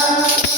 Thank you.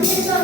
니다